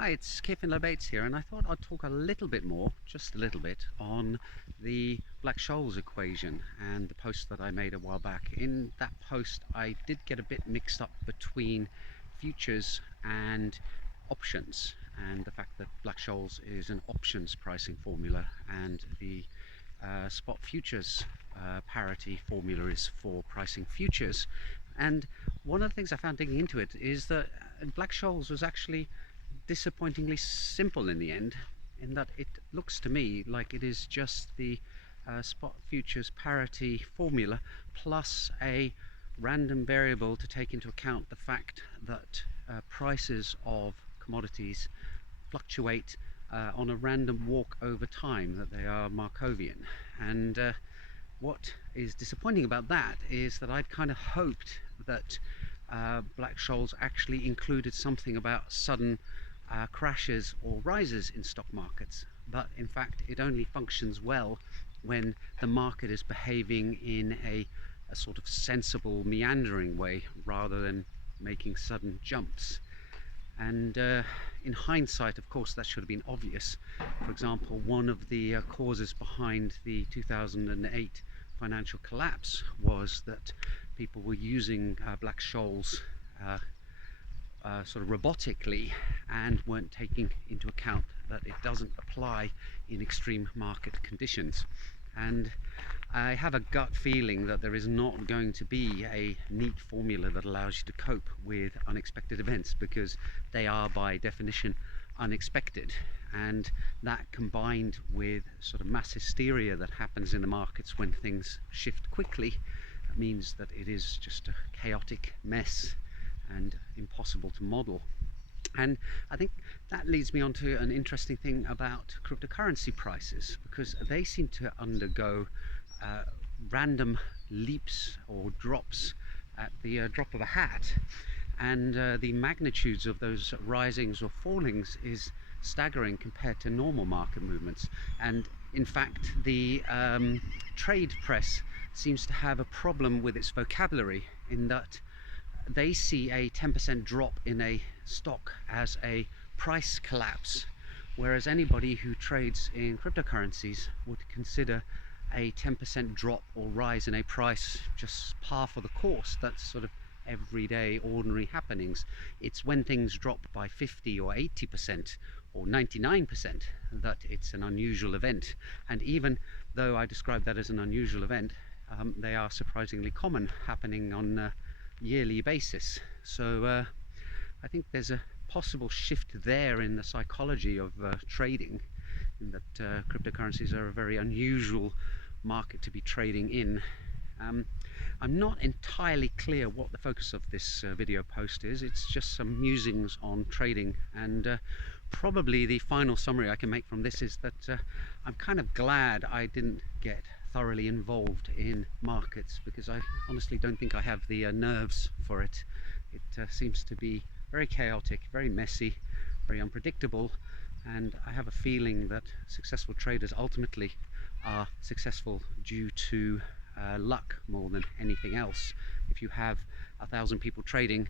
Hi, it's Kevin Bates here, and I thought I'd talk a little bit more, just a little bit, on the Black-Scholes equation and the post that I made a while back. In that post, I did get a bit mixed up between futures and options, and the fact that Black-Scholes is an options pricing formula and the spot futures parity formula is for pricing futures. And one of the things I found digging into it is that Black-Scholes was actually disappointingly simple in the end, in that it looks to me like it is just the spot futures parity formula plus a random variable to take into account the fact that prices of commodities fluctuate on a random walk over time, that they are Markovian. And what is disappointing about that is that I'd kind of hoped that Black-Scholes actually included something about sudden crashes or rises in stock markets, but in fact it only functions well when the market is behaving in a sort of sensible meandering way rather than making sudden jumps. And in hindsight, of course, that should have been obvious. For example, one of the causes behind the 2008 financial collapse was that people were using Black-Scholes sort of robotically and weren't taking into account that it doesn't apply in extreme market conditions. And I have a gut feeling that there is not going to be a neat formula that allows you to cope with unexpected events, because they are by definition unexpected, and that combined with sort of mass hysteria that happens in the markets when things shift quickly means that it is just a chaotic mess and impossible to model. And I think that leads me on to an interesting thing about cryptocurrency prices, because they seem to undergo random leaps or drops at the drop of a hat, and the magnitudes of those risings or fallings is staggering compared to normal market movements. And in fact, the trade press seems to have a problem with its vocabulary, in that they see a 10% drop in a stock as a price collapse, whereas anybody who trades in cryptocurrencies would consider a 10% drop or rise in a price just par for the course. That's sort of everyday ordinary happenings. It's when things drop by 50 or 80% or 99% that it's an unusual event. And even though I describe that as an unusual event, they are surprisingly common, happening on a yearly basis. So I think there's a possible shift there in the psychology of trading, in that cryptocurrencies are a very unusual market to be trading in. I'm not entirely clear what the focus of this video post is. It's just some musings on trading, and probably the final summary I can make from this is that I'm kind of glad I didn't get thoroughly involved in markets, because I honestly don't think I have the nerves for it. It seems to be very chaotic, very messy, very unpredictable, and I have a feeling that successful traders ultimately are successful due to luck more than anything else. If you have 1,000 people trading,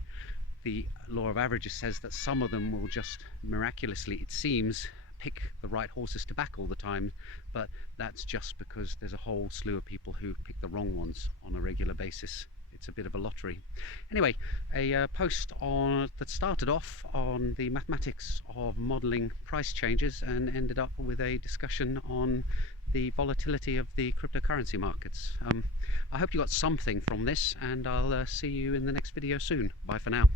the law of averages says that some of them will just miraculously, it seems, pick the right horses to back all the time, but that's just because there's a whole slew of people who pick the wrong ones on a regular basis. It's a bit of a lottery. Anyway, a post that started off on the mathematics of modeling price changes and ended up with a discussion on the volatility of the cryptocurrency markets. I hope you got something from this, and I'll see you in the next video soon. Bye for now.